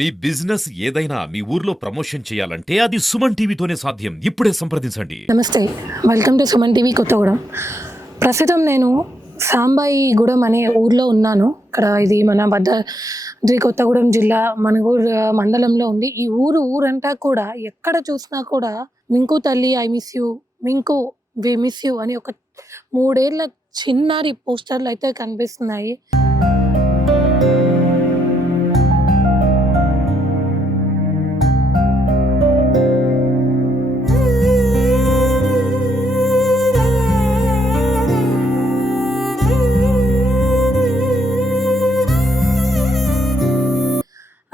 మీ business ఏదైనా మీ ఊర్లో promotion చేయాలంటే అది సుమన్ టీవీతోనే సాధ్యం. ఇప్పుడే సంప్రదించండి. నమస్తే. Welcome to Suman TV Kothagudem. ప్రస్తుతం నేను సాంబాయిగూడెం అనే ఊర్లో ఉన్నాను. ఇక్కడ ఇది మన భద్రాద్రి కొత్తగూడెం జిల్లా మనగూరు మండలంలో ఉంది. ఈ ఊరు ఊరంటా కూడా ఎక్కడ చూసినా కూడా మింకు తల్లి I miss you Minku we miss you అని ఒక మూడేళ్ళ చిన్నారి పోస్టర్లు అయితే కనిపిస్తున్నాయి.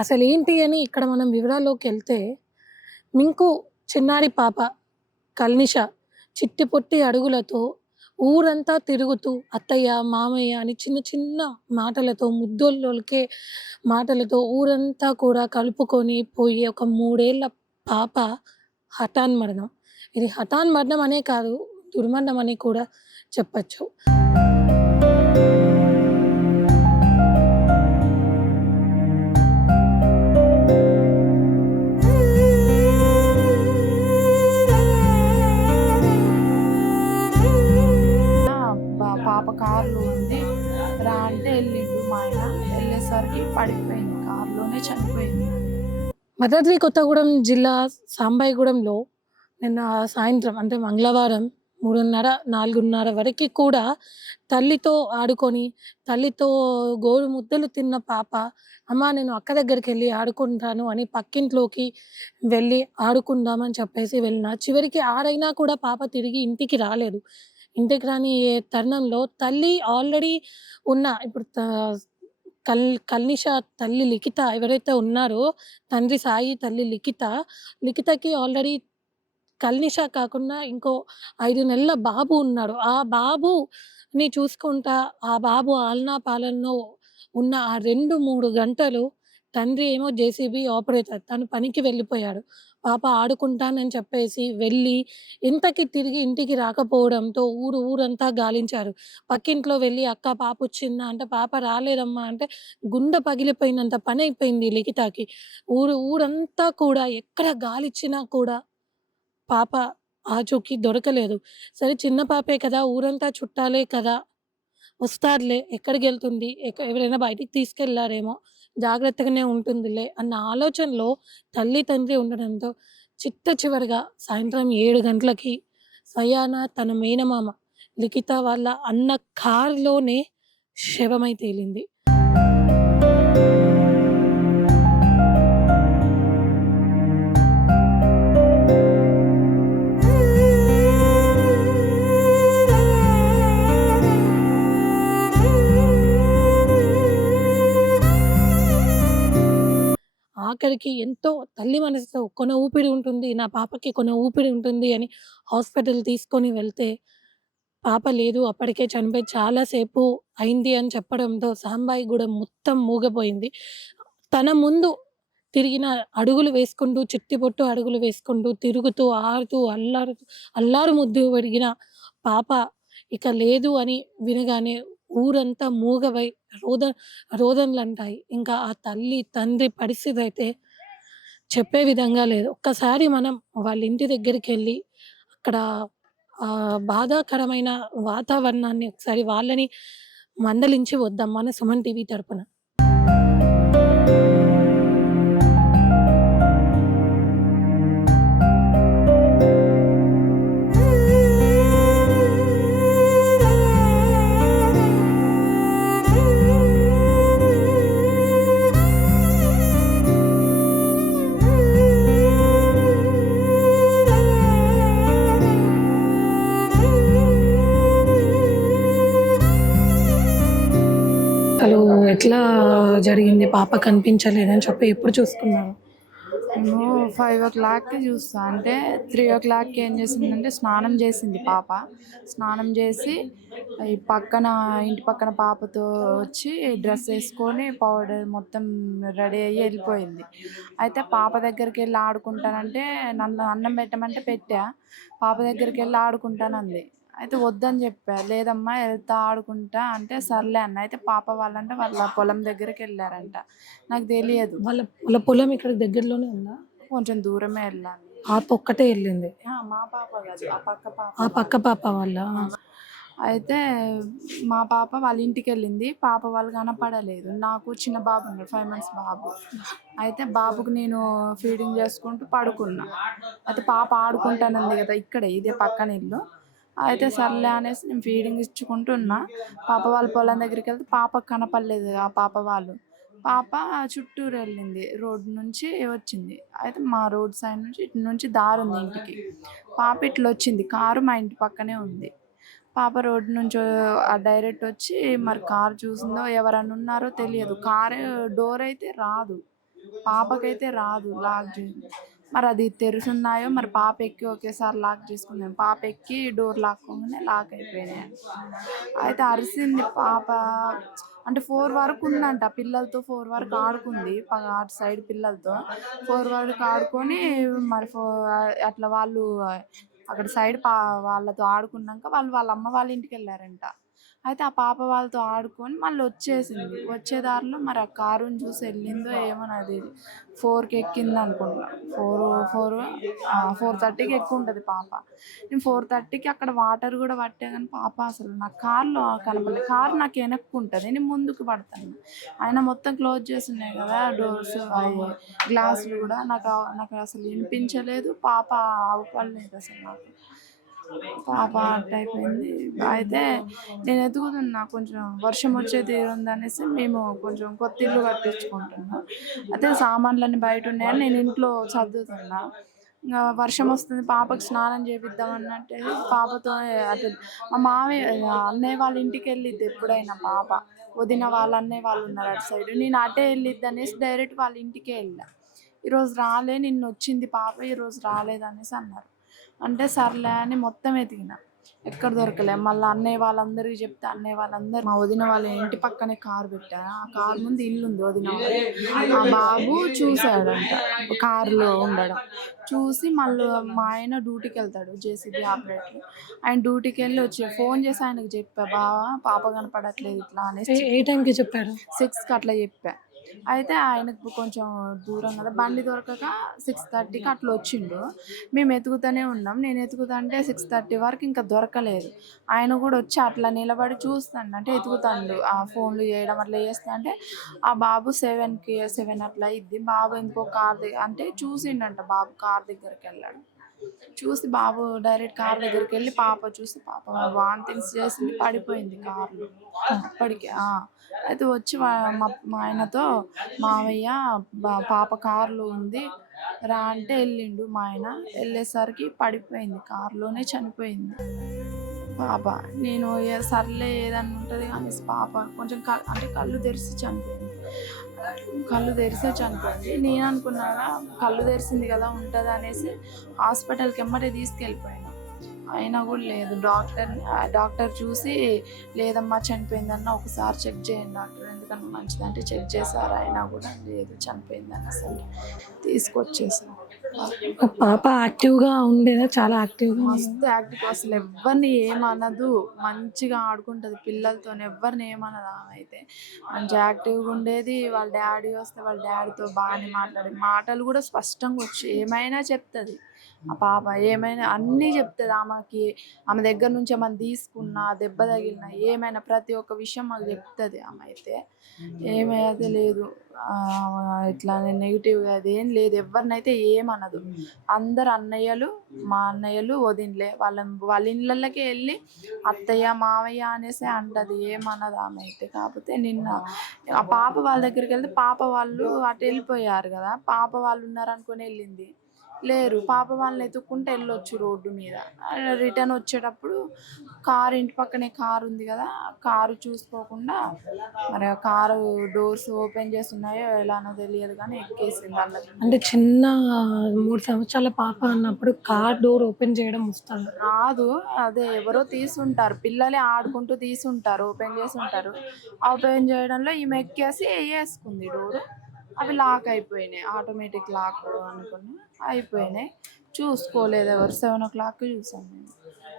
అసలు ఏంటి అని ఇక్కడ మనం వివరాల్లోకి వెళ్తే మింకు చిన్నారి పాప కల్నిష చిట్టి పొట్టి అడుగులతో ఊరంతా తిరుగుతూ అత్తయ్య మామయ్య అని చిన్న చిన్న మాటలతో ముద్దోళ్ళకే మాటలతో ఊరంతా కూడా కలుపుకొని పోయి ఒక మూడేళ్ళ పాప హఠాన్ మరణం ఇది హఠాన్ మరణం అనే కాదు దుర్మరణం అని కూడా చెప్పచ్చు. కార్లు ఉంది. రా అంటే వెళ్ళిండు మా ఆయన. వెళ్ళేసరికి పడిపోయింది కారులోనే చనిపోయింది. భద్రాద్రి కొత్తగూడెం జిల్లా సాంబాయిగూడెంలో నిన్న సాయంత్రం అంటే మంగళవారం మూడున్నర నాలుగున్నర వరకు కూడా తల్లితో ఆడుకొని తల్లితో గోరు ముద్దలు తిన్న పాప అమ్మ నేను అక్క దగ్గరికి వెళ్ళి ఆడుకుంటాను అని పక్కింట్లోకి వెళ్ళి ఆడుకుందామని చెప్పేసి వెళ్ళిన. చివరికి ఆడైనా కూడా పాప తిరిగి ఇంటికి రాలేదు. ఇంటికి రాని తరుణంలో తల్లి ఆల్రెడీ ఉన్న ఇప్పుడు త- కల్ కల్నిష తల్లి లిఖిత ఎవరైతే ఉన్నారో తండ్రి సాయి తల్లి లిఖిత లిఖితకి ఆల్రెడీ కల్నిష కాకుండా ఇంకో ఐదు నెలల బాబు ఉన్నాడు. ఆ బాబుని చూసుకుంటా ఆ బాబు ఆలనా పాలనలో ఉన్న ఆ రెండు మూడు గంటలు తండ్రి ఏమో జేసీబీ ఆపరేటర్ తను పనికి వెళ్ళిపోయాడు. పాప ఆడుకుంటానని చెప్పేసి వెళ్ళి ఇంతకి తిరిగి ఇంటికి రాకపోవడంతో ఊరు ఊరంతా గాలించారు. పక్కింట్లో వెళ్ళి అక్క పాప వచ్చిందా? అంటే పాప రాలేదమ్మా. అంటే గుండె పగిలిపోయినంత పని అయిపోయింది లిఖితాకి. ఊరు ఊరంతా కూడా ఎక్కడ గాలిచ్చినా కూడా పాప ఆచూకీ దొరకలేదు. సరే చిన్న పాపే కదా ఊరంతా చుట్టాలే కదా వస్తారులే ఎక్కడికి వెళ్తుంది ఎక్క- ఎవరైనా బయటికి తీసుకెళ్ళారేమో. జాగ్రత్తగానే ఉంటుందిలే అన్న ఆలోచనలో తల్లి తండ్రి ఉండడంతో చిట్ట చివరిగా సాయంత్రం ఏడు గంటలకి స్వయాన తన మేనమామ లిఖిత వాళ్ళ అన్న కారులోనే శవమై తేలింది. ఇక్కడికి ఎంతో తల్లి మనసుతో కొన ఊపిరి ఉంటుంది నా పాపకి కొన ఊపిరి ఉంటుంది అని హాస్పిటల్ తీసుకొని వెళ్తే పాప లేదు అప్పటికే చనిపోయి చాలాసేపు అయింది అని చెప్పడంతో సాంబాయి కూడా మొత్తం మూగపోయింది. తన ముందు తిరిగిన అడుగులు వేసుకుంటూ చిట్టి పొట్టు అడుగులు వేసుకుంటూ తిరుగుతూ ఆడుతూ అల్లారుతూ అల్లారు ముద్దు పెరిగిన పాప ఇక లేదు అని వినగానే ఊరంతా మూగవై రోద రోదనలు అంటాయి ఇంకా ఆ తల్లి తండ్రి పరిస్థితి అయితే చెప్పే విధంగా లేదు. ఒక్కసారి మనం వాళ్ళ ఇంటి దగ్గరికి వెళ్ళి అక్కడ బాధాకరమైన వాతావరణాన్ని ఒకసారి వాళ్ళని మందలించి వద్దాం మన సుమన్ టీవీ తరపున. ఎట్లా జరిగింది? పాప కనిపించలేదని చెప్పి ఎప్పుడు చూసుకున్నాను నేను ఫైవ్ ఓ క్లాక్కి చూస్తా. అంటే త్రీ ఓ క్లాక్కి ఏం చేసిందంటే స్నానం చేసింది పాప. స్నానం చేసి ఈ పక్కన ఇంటి పక్కన పాపతో వచ్చి డ్రెస్ వేసుకొని పౌడర్ మొత్తం రెడీ అయ్యి వెళ్ళిపోయింది. అయితే పాప దగ్గరికి వెళ్ళి ఆడుకుంటానంటే నన్ను అన్నం పెట్టమంటే పెట్టా. పాప దగ్గరికి వెళ్ళి ఆడుకుంటానంది. అయితే వద్దని చెప్పా. లేదమ్మా వెళ్తా ఆడుకుంటా అంటే సర్లే అన్న. అయితే పాప వాళ్ళంటే వాళ్ళ పొలం దగ్గరికి వెళ్ళారంట. నాకు తెలియదు. వాళ్ళ వాళ్ళ పొలం ఇక్కడ దగ్గరలోనే ఉందా? కొంచెం దూరమే వెళ్ళాలి. పాప ఒక్కటే వెళ్ళింది. ఆ, మా పాప కాదు ఆ పక్క పాప ఆ పక్క పాప వాళ్ళ అయితే మా పాప వాళ్ళ ఇంటికి వెళ్ళింది. పాప వాళ్ళు కనపడలేదు. నాకు చిన్న బాబు ఉన్నాడు ఫైవ్ మంత్స్ బాబు. అయితే బాబుకు నేను ఫీడింగ్ చేసుకుంటూ పడుకున్నా. అయితే పాప ఆడుకుంటానంది కదా ఇక్కడే ఇదే పక్కన ఇల్లు. అయితే సర్లే అనేసి నేను ఫీడింగ్ ఇచ్చుకుంటున్నా. పాప వాళ్ళ పొలం దగ్గరికి వెళ్తే పాప కనపడలేదు ఆ పాప వాళ్ళు. పాప చుట్టూరు వెళ్ళింది. రోడ్ నుంచి వచ్చింది. అయితే మా రోడ్ సైడ్ నుంచి ఇటు నుంచి దారి ఉంది ఇంటికి. పాప ఇట్లా వచ్చింది. కారు మా ఇంటి పక్కనే ఉంది. పాప రోడ్ నుంచి ఆ డైరెక్ట్ వచ్చి మరి కార్ చూసిందో ఎవరన్నా ఉన్నారో తెలియదు. కారు డోర్ అయితే రాదు. పాపకైతే రాదు. లాక్ చేసి మరి అది తెరుసున్నాయో మరి పాప ఎక్కి ఒకేసారి లాక్ చేసుకుందాం పాప ఎక్కి డోర్ లాక్కోగానే లాక్ అయిపోయినాయి. అయితే అరిసింది పాప. అంటే ఫోర్ వరకు ఉందంట. పిల్లలతో ఫోర్ వరకు ఆడుకుంది. అటు సైడ్ పిల్లలతో ఫోర్ వరకు ఆడుకొని మరి ఫో అట్లా వాళ్ళు అక్కడ సైడ్ పా వాళ్ళతో ఆడుకున్నాక వాళ్ళు వాళ్ళ అమ్మ వాళ్ళ ఇంటికి వెళ్ళారంట. అయితే ఆ పాప వాళ్ళతో ఆడుకొని మళ్ళీ వచ్చేసింది. వచ్చే దారిలో మరి ఆ కారుని చూసి వెళ్ళిందో ఏమో అది ఫోర్కి ఎక్కింది అనుకుంటా. ఫోర్ ఫోర్ ఫోర్ థర్టీకి ఎక్కువ ఉంటుంది పాప. నేను ఫోర్ థర్టీకి అక్కడ వాటర్ కూడా పట్టే కానీ పాప అసలు నా కార్లో కనపడలేదు కార్ నాకు వెనక్కు ఉంటుంది. నేను ముందుకు పడతాను. ఆయన మొత్తం క్లోజ్ చేస్తున్నాయి కదా డోర్స్ అవి గ్లాసులు కూడా. నాకు నాకు అసలు వినిపించలేదు. పాప అవపడలేదు అసలు నాకు. పాప అట్ అయిపోయింది. అయితే నేను ఎదుగుతున్నా కొంచెం వర్షం వచ్చే తీరుంది అనేసి మేము కొంచెం కొత్త ఇల్లు కట్టించుకుంటున్నాం అయితే సామాన్లన్నీ బయట ఉన్నాయని నేను ఇంట్లో చదువుతున్నా ఇంకా వర్షం వస్తుంది పాపకు స్నానం చేపిద్దాం అన్నట్టే పాపతో అటు మా మామయ్య అన్నయ్య వాళ్ళ ఇంటికి వెళ్ళిద్ది ఎప్పుడైనా పాప. వదిన వాళ్ళ అన్నయ్య వాళ్ళు ఉన్నారు అటు సైడ్. నేను అటే వెళ్ళిద్ది అనేసి డైరెక్ట్ వాళ్ళ ఇంటికే వెళ్ళా. ఈరోజు రాలే నిన్న వచ్చింది పాప ఈరోజు రాలేదు అనేసి అన్నారు. అంటే సర్లే అని మొత్తం ఎతికిన ఎక్కడ దొరకలే. మళ్ళీ అన్నయ్య వాళ్ళందరికీ చెప్తే అన్నయ్య వాళ్ళందరూ మా వదిన వాళ్ళ ఇంటి పక్కనే కారు పెట్టారు ఆ కారు ముందు ఇల్లు ఉంది వదిన. ఆ బాబు చూసాడంట. కారులో ఉండడం. చూసి మళ్ళీ మా ఆయన డ్యూటీకి వెళ్తాడు జేసీబీ ఆపరేటర్ ఆయన డ్యూటీకి వెళ్ళి వచ్చి ఫోన్ చేసి ఆయనకు చెప్పా బావా పాప కనపడట్లేదు ఇట్లా అనేసి ఏ- టైంకి చెప్పారు సిక్స్కి అట్లా చెప్పా. అయితే ఆయనకు కొంచెం దూరం కదా. బండి దొరకక సిక్స్ థర్టీకి అట్లా వచ్చిండు. మేము ఎతుకుతూనే ఉన్నాం. నేను ఎతుకుతా అంటే సిక్స్ థర్టీ వరకు ఇంకా దొరకలేదు. ఆయన కూడా వచ్చి అట్లా నిలబడి చూస్తాను అంటే ఎతుకుతాడు. ఆ ఫోన్లు చేయడం అట్లా చేస్తా అంటే ఆ బాబు సెవెన్కి సెవెన్ అట్లా ఇద్ది బాబు ఇంకో కార్ దగ్గర అంటే చూసిండంట బాబు కార్ దగ్గరికి వెళ్ళాడు. చూసి బాబు డైరెక్ట్ కార్ దగ్గరికి వెళ్ళి పాప చూసి పాప వాంతింగ్స్ చేసింది పడిపోయింది కార్లో. అప్పటికి అయితే వచ్చి మా ఆయనతో మావయ్య బా- పాప కారులో ఉంది రా అంటే వెళ్ళిండు మా ఆయన. వెళ్ళేసరికి పడిపోయింది కారులోనే చనిపోయింది. పాప నేను సర్లే ఏదన్నా ఉంటుంది కానీ పాప కొంచెం అంటే కళ్ళు తెరిచి చనిపోయింది. కళ్ళు తెరిసే అనుకోండి నేను అనుకున్నాగా కళ్ళు తెరిసింది కదా ఉంటుంది అనేసి హాస్పిటల్కి ఎమ్మటే తీసుకెళ్ళిపోయాను. అయినా కూడా లేదు. డాక్టర్ డాక్టర్ చూసి లేదమ్మా చనిపోయిందన్న ఒకసారి చెక్ చేయండి డాక్టర్. ఎందుకన్నా మంచిదంటే చెక్ చేశారు. అయినా కూడా లేదు చనిపోయిందని అసలు తీసుకొచ్చేసాను. పాప యాక్టివ్గా ఉండేదా? చాలా యాక్టివ్గా మస్తు యాక్టివ్ అసలు ఎవరిని ఏమనదు. మంచిగా ఆడుకుంటుంది పిల్లలతో ఎవరిని ఏమనదు ఆమె అయితే. మంచి యాక్టివ్గా ఉండేది. వాళ్ళ డాడీ వస్తే వాళ్ళ డాడీతో బాగానే మాట్లాడేది. మాటలు కూడా స్పష్టంగా వచ్చి ఏమైనా చెప్తుంది. ఆ పాప ఏమైనా అన్నీ చెప్తుంది ఆమెకి. ఆమె దగ్గర నుంచి ఏమైనా తీసుకున్నా దెబ్బ తగిలిన ఏమైనా ప్రతి ఒక్క విషయం మాకు చెప్తుంది ఆమె అయితే ఏమైతే లేదు. ఇట్లా నెగిటివ్గా అదేం లేదు. ఎవరినైతే ఏమనదు. అందరు అన్నయ్యలు మా అన్నయ్యలు వదినలే. వాళ్ళ వాళ్ళ ఇళ్ళకి వెళ్ళి అత్తయ్య మావయ్య అనేసి అంటది. ఏమన్నది ఆమె అయితే కాకపోతే నిన్న ఆ పాప వాళ్ళ దగ్గరికి వెళ్తే పాప వాళ్ళు అటు వెళ్ళిపోయారు కదా. పాప వాళ్ళు ఉన్నారు అనుకుని వెళ్ళింది. లేరు. పాప వాళ్ళని ఎత్తుక్కుంటే వెళ్ళొచ్చు రోడ్డు మీద. రిటర్న్ వచ్చేటప్పుడు కారు ఇంటి పక్కనే కారు ఉంది కదా కారు చూసుకోకుండా మరి ఆ కారు డోర్స్ ఓపెన్ చేసి ఉన్నాయో ఎలానో తెలియదు కానీ ఎక్కేసింది వాళ్ళకి అంటే చిన్న మూడు సంవత్సరాల పాప అన్నప్పుడు కార్ డోర్ ఓపెన్ చేయడం వస్తుంది రాదు అదే ఎవరో తీసుంటారు. పిల్లలే ఆడుకుంటూ తీసుంటారు ఓపెన్ చేసి ఉంటారు. ఓపెన్ చేయడంలో ఈమె ఎక్కేసి వేసుకుంది డోరు. అవి లాక్ అయిపోయినాయి ఆటోమేటిక్ లాక్ అనుకుని అయిపోయినాయి. చూసుకోలేదు ఎవరు సెవెన్ ఓ క్లాక్ చూసాను నేను.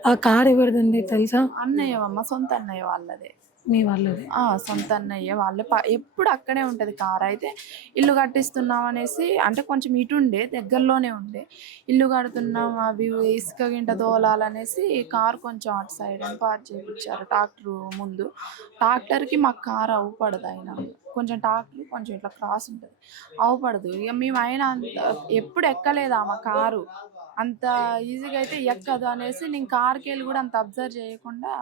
ఆ కార్ ఎవరిదండి తెలుసా? అన్నయ్య అమ్మ సొంత అన్నయ్య వాళ్ళదే. మీ వాళ్ళది? ఆ, సొంత అన్నయ్య వాళ్ళే ప- ఎప్పుడు అక్కడే ఉంటుంది కార్. అయితే ఇల్లు కట్టిస్తున్నాం అనేసి అంటే కొంచెం ఇటు ఉండే దగ్గరలోనే ఉండే. ఇల్లు కడుతున్నాం అవి ఇసుక గింట తోలాలనేసి కార్ కొంచెం అటు సైడ్ అని పార్క్ చేయించారు ట్రాక్టర్ ముందు. ట్రాక్టర్కి మాకు కార్ అవ్వపడదు అయినా. కొంచెం ట్రాక్టర్ కొంచెం ఇట్లా క్రాస్ ఉంటుంది. అవ్వపడదు ఇక మేము అయినా అంత ఎప్పుడు ఎక్కలేదు ఆమె కారు. అంత ఈజీగా అయితే ఎక్కదు అనేసి నేను కార్కి వెళ్ళి కూడా అంత అబ్జర్వ్ చేయకుండా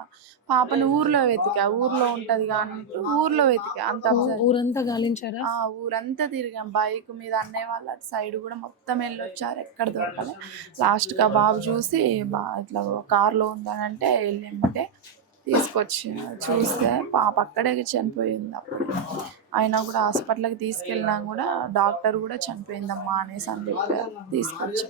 పాపని ఊర్లో వెతికా. ఊర్లో ఉంటది కానీ ఊర్లో వెతికా అంత ఊరంతా గాలించారా? ఆ ఊరంతా తిరిగాం. బైక్ మీద అన్నయ్య వాళ్ళ అటు సైడ్ కూడా మొత్తం వెళ్ళొచ్చారు. ఎక్కడ దొరకలే. లాస్ట్గా బాబు చూసి బా ఇట్లా కార్లో ఉందని అంటే వెళ్ళింటే తీసుకొచ్చి చూస్తే పాప అక్కడే చనిపోయింది అప్పుడు. అయినా కూడా హాస్పిటల్కి తీసుకెళ్ళినా కూడా డాక్టర్ కూడా చనిపోయిందమ్మా అనేసి అని చెప్పి తీసుకొచ్చి